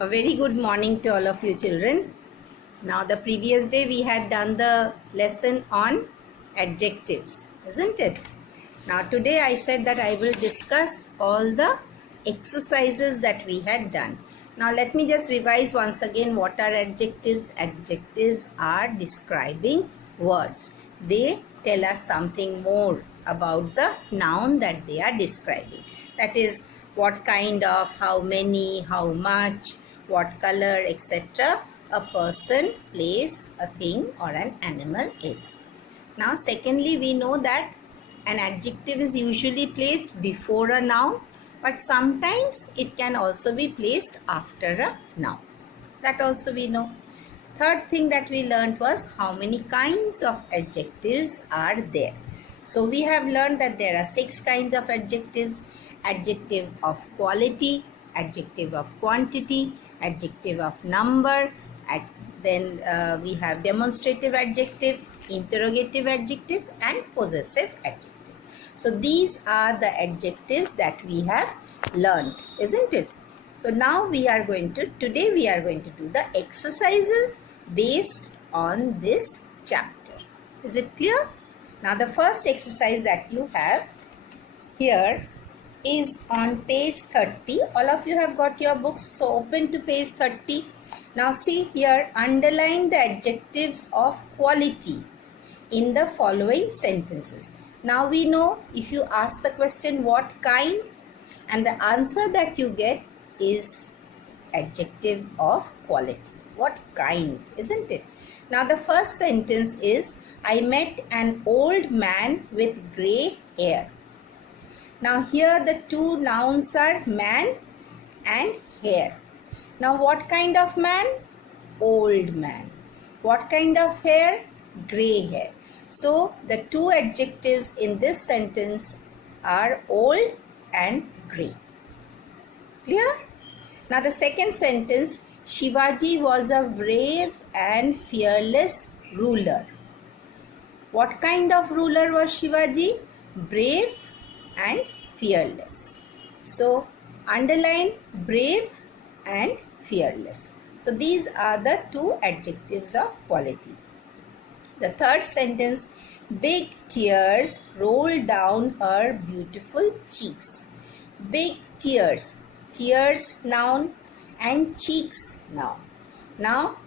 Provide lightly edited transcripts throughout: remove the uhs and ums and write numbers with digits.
A very good morning to all of you children. Now the previous day we had done the lesson on adjectives, isn't it? Now today I said that I will discuss all the exercises that we had done. Now let me just revise once again what are adjectives. Adjectives are describing words. They tell us something more about the noun that they are describing. That is, what kind of, how many, how much, what color, etc. a person, place, a thing or an animal is. Now secondly, we know that an adjective is usually placed before a noun, but sometimes it can also be placed after a noun. That also we know. Third thing that we learned was how many kinds of adjectives are there. So we have learned that there are 6 kinds of adjectives. Adjective of quality, adjective of quantity, adjective of number, then we have demonstrative adjective, interrogative adjective and possessive adjective. So these are the adjectives that we have learned, isn't it? So now today we are going to do the exercises based on this chapter. Is it clear? Now the first exercise that you have here is on page 30. All of you have got your books, so open to page 30. Now see here, underline the adjectives of quality in the following sentences. Now we know if you ask the question what kind, and the answer that you get is adjective of quality. What kind, isn't it? Now the first sentence is, I met an old man with grey hair. Now here the two nouns are man and hair. Now what kind of man? Old man. What kind of hair? Grey hair. So the two adjectives in this sentence are old and grey. Clear? Now the second sentence, Shivaji was a brave and fearless ruler. What kind of ruler was Shivaji? Brave and fearless. So underline brave and fearless. So these are the two adjectives of quality. The third sentence, big tears rolled down her beautiful cheeks. Big tears. Tears noun and cheeks noun. Now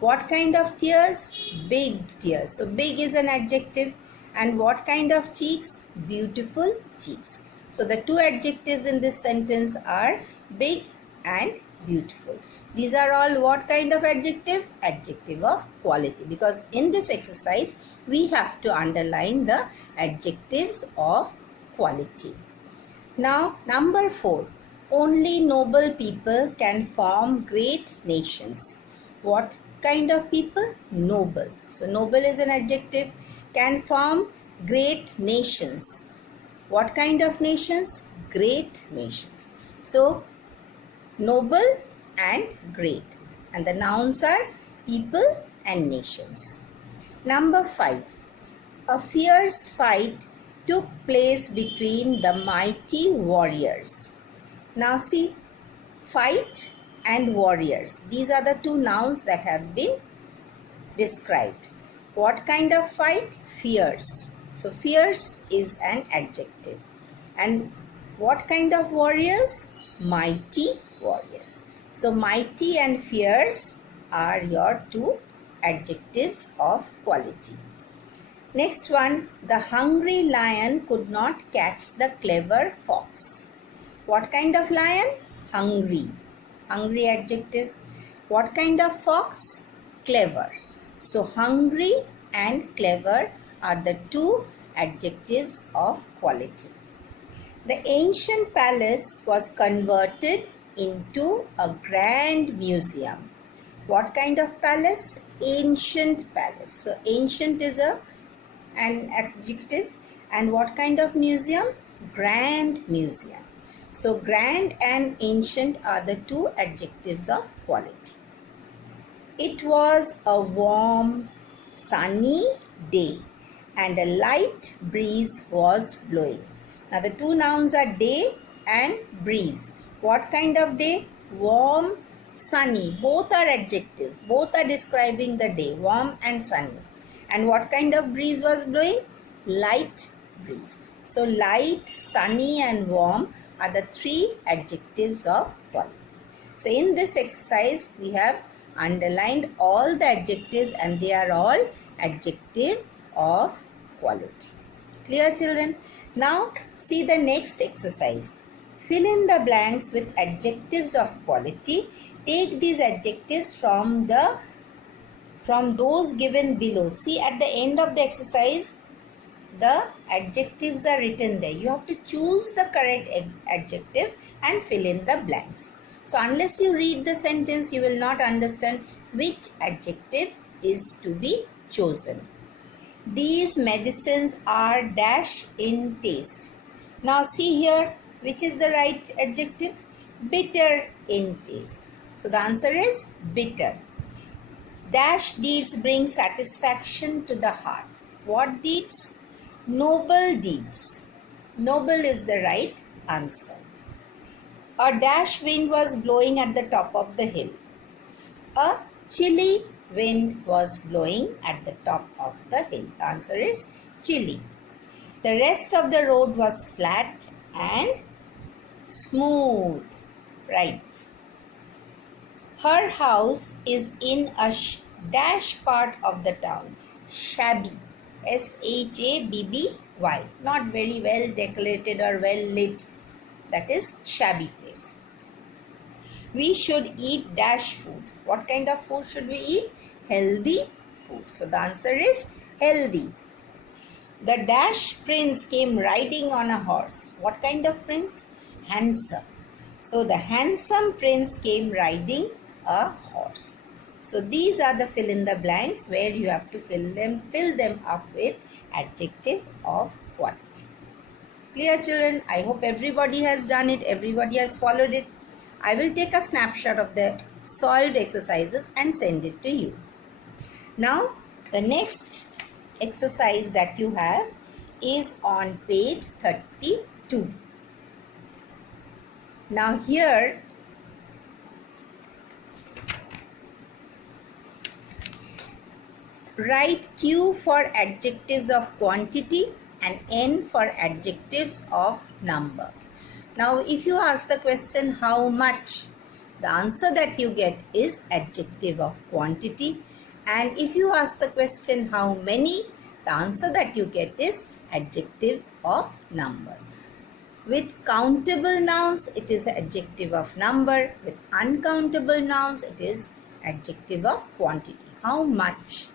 what kind of tears? Big tears. So big is an adjective. And what kind of cheeks? Beautiful cheeks. So the two adjectives in this sentence are big and beautiful. These are all what kind of adjective? Adjective of quality. Because in this exercise, we have to underline the adjectives of quality. Now, number 4. Only noble people can form great nations. What kind of people? Noble. So noble is an adjective. Can form great nations. What kind of nations? Great nations. So noble and great, and the nouns are people and nations. Number 5. A fierce fight took place between the mighty warriors. Now see, fight and warriors. These are the two nouns that have been described. What kind of fight? Fierce. So fierce is an adjective. And what kind of warriors? Mighty warriors. So mighty and fierce are your two adjectives of quality. Next one, the hungry lion could not catch the clever fox. What kind of lion? Hungry. Hungry adjective. What kind of fox? Clever. So hungry and clever are the two adjectives of quality. The ancient palace was converted into a grand museum. What kind of palace? Ancient palace. So ancient is an adjective. And what kind of museum? Grand museum. So grand and ancient are the two adjectives of quality. It was a warm, sunny day and a light breeze was blowing. Now the two nouns are day and breeze. What kind of day? Warm, sunny. Both are adjectives. Both are describing the day, warm and sunny. And what kind of breeze was blowing? Light breeze. So light, sunny and warm are the three adjectives of quality. So in this exercise, we have underlined all the adjectives and they are all adjectives of quality. Clear, children? Now see the next exercise. Fill in the blanks with adjectives of quality. Take these adjectives from those given below. See, at the end of the exercise, the adjectives are written there. You have to choose the correct adjective and fill in the blanks. So unless you read the sentence, you will not understand which adjective is to be chosen. These medicines are dash in taste. Now see here, which is the right adjective? Bitter in taste. So the answer is bitter. Dash deeds bring satisfaction to the heart. What deeds? Noble deeds. Noble is the right answer. A dash wind was blowing at the top of the hill. A chilly wind was blowing at the top of the hill. The answer is chilly. The rest of the road was flat and smooth. Right. Her house is in a dash part of the town. Shabby. S-H-A-B-B-Y. Not very well decorated or well lit. That is shabby place. We should eat dash food. What kind of food should we eat? Healthy food. So the answer is healthy. The dash prince came riding on a horse. What kind of prince? Handsome. So the handsome prince came riding a horse. So these are the fill in the blanks where you have to fill them up with adjective of quality. Clear, children? I hope everybody has done it. Everybody has followed it. I will take a snapshot of the solved exercises and send it to you. Now the next exercise that you have is on page 32. Now here write Q for adjectives of quantity and N for adjectives of number. Now if you ask the question how much, the answer that you get is adjective of quantity, and if you ask the question how many, the answer that you get is adjective of number. With countable nouns, it is adjective of number. With uncountable nouns, it is adjective of quantity. How much?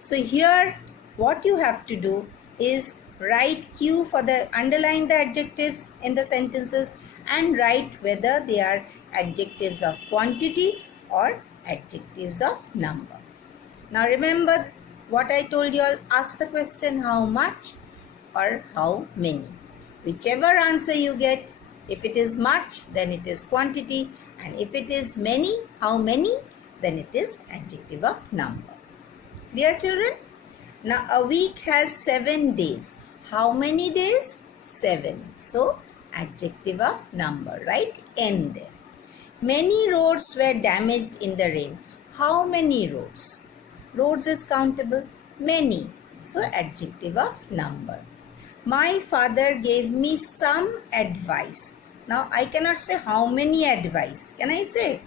So here what you have to do is write Q for underline the adjectives in the sentences and write whether they are adjectives of quantity or adjectives of number. Now remember what I told you all, ask the question how much or how many. Whichever answer you get, if it is much, then it is quantity, and if it is many, how many, then it is adjective of number. Clear, children? Now a week has 7 days. How many days? 7. So adjective of number, right? N there. Many roads were damaged in the rain. How many roads? Roads is countable. Many. So adjective of number. My father gave me some advice. Now I cannot say how many advice. Can I say?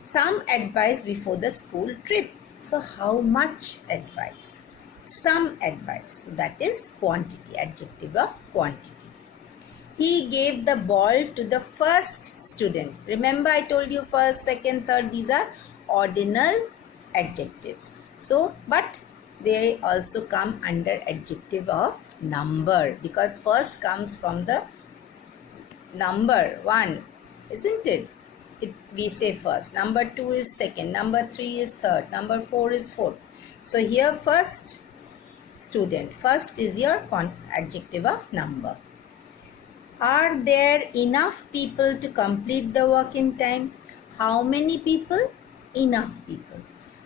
Some advice before the school trip. So how much advice? Some advice. So that is quantity, adjective of quantity. He gave the ball to the first student. Remember I told you first, second, third, these are ordinal adjectives. So, but they also come under adjective of number because first comes from the number 1, isn't it? We say first. Number 2 is second. Number 3 is third. Number 4 is fourth. So here first student. First is your adjective of number. Are there enough people to complete the work in time? How many people? Enough people.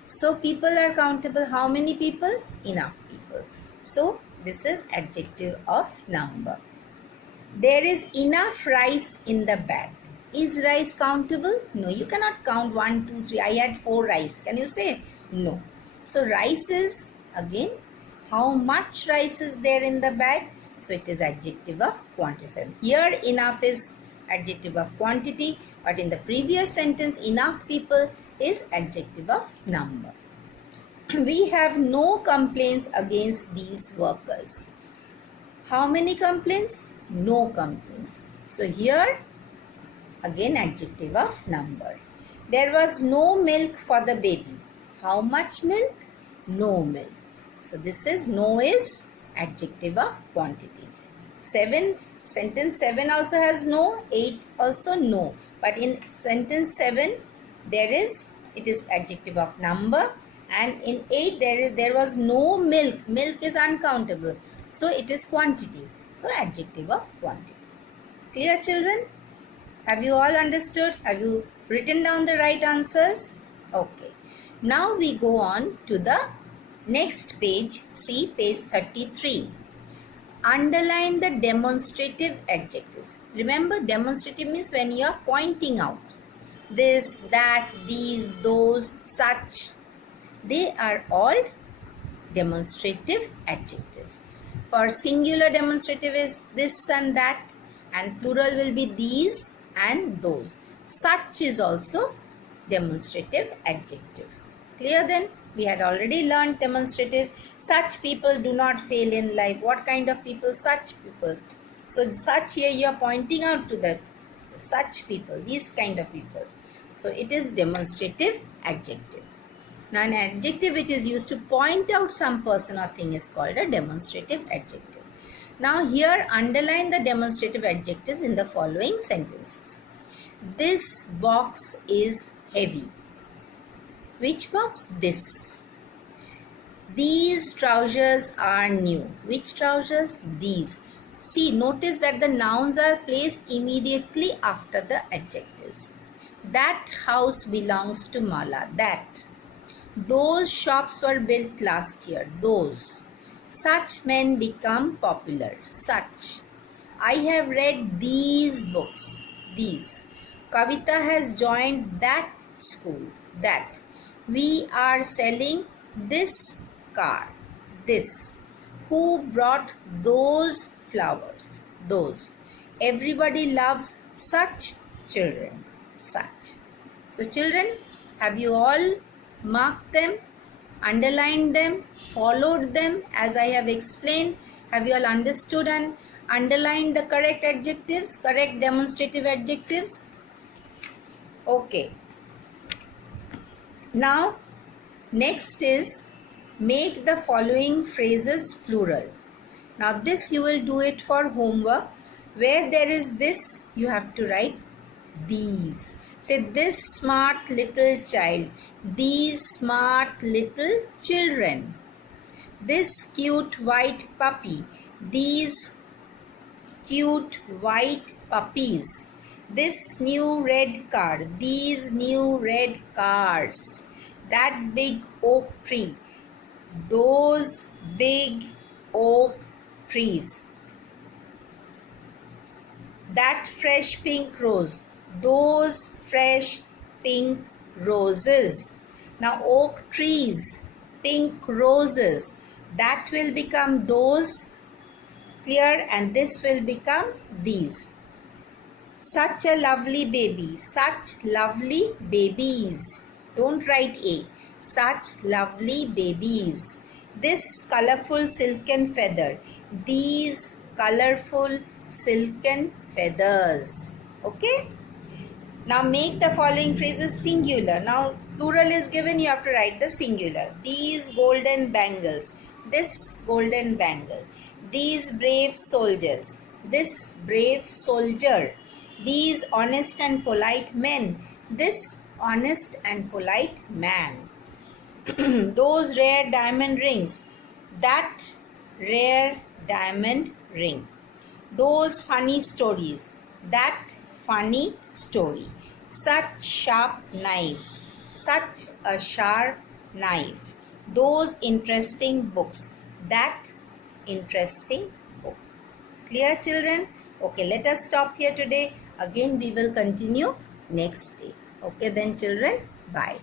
So people are countable. How many people? Enough people. So this is adjective of number. There is enough rice in the bag. Is rice countable? No, you cannot count 1, 2, 3. I had 4 rice. Can you say? No. So rice is again how much rice is there in the bag? So it is adjective of quantity. Here enough is adjective of quantity, but in the previous sentence enough people is adjective of number. We have no complaints against these workers. How many complaints? No complaints. So here again adjective of number. There was no milk for the baby. How much milk? No milk. So this is no is adjective of quantity. 7, sentence 7 also has no, 8 also no. But in sentence 7 it is adjective of number, and in 8 there was no milk. Milk is uncountable. So it is quantity. So adjective of quantity. Clear, children? Have you all understood? Have you written down the right answers? Okay. Now we go on to the next page. See page 33. Underline the demonstrative adjectives. Remember, demonstrative means when you are pointing out. This, that, these, those, such. They are all demonstrative adjectives. For singular demonstrative is this and that, and plural will be these and those. Such is also demonstrative adjective. Clear then? We had already learned demonstrative. Such people do not fail in life. What kind of people? Such people. So such here you are pointing out to the such people, these kind of people. So it is demonstrative adjective. Now an adjective which is used to point out some person or thing is called a demonstrative adjective. Now here underline the demonstrative adjectives in the following sentences. This box is heavy. Which box? This. These trousers are new. Which trousers? These. See, notice that the nouns are placed immediately after the adjectives. That house belongs to Mala. That. Those shops were built last year. Those. Such men become popular. Such. I have read these books. These. Kavita has joined that school. That. We are selling this car. This. Who brought those flowers? Those. Everybody loves such children. Such. So children, have you all marked them, underlined them, followed them as I have explained? Have you all understood and underlined the correct adjectives, correct demonstrative adjectives? Okay. Now, next is make the following phrases plural. Now this you will do it for homework. Where there is this, you have to write these. Say this smart little child. These smart little children. This cute white puppy. These cute white puppies. This new red car. These new red cars. That big oak tree. Those big oak trees. That fresh pink rose. Those fresh pink roses. Now oak trees, pink roses. That will become those. Clear? And this will become these. Such a lovely baby. Such lovely babies. Don't write A. Such lovely babies. This colorful silken feather. These colorful silken feathers. Okay? Now make the following phrases singular. Now plural is given, you have to write the singular. These golden bangles. This golden bangle. These brave soldiers. This brave soldier. These honest and polite men. This honest and polite man. Those rare diamond rings. That rare diamond ring. Those funny stories. That funny story. Such sharp knives. Such a sharp knife. Those interesting books. That interesting book. Clear, children? Okay, let us stop here today. Again we will continue next day. Okay then children, bye.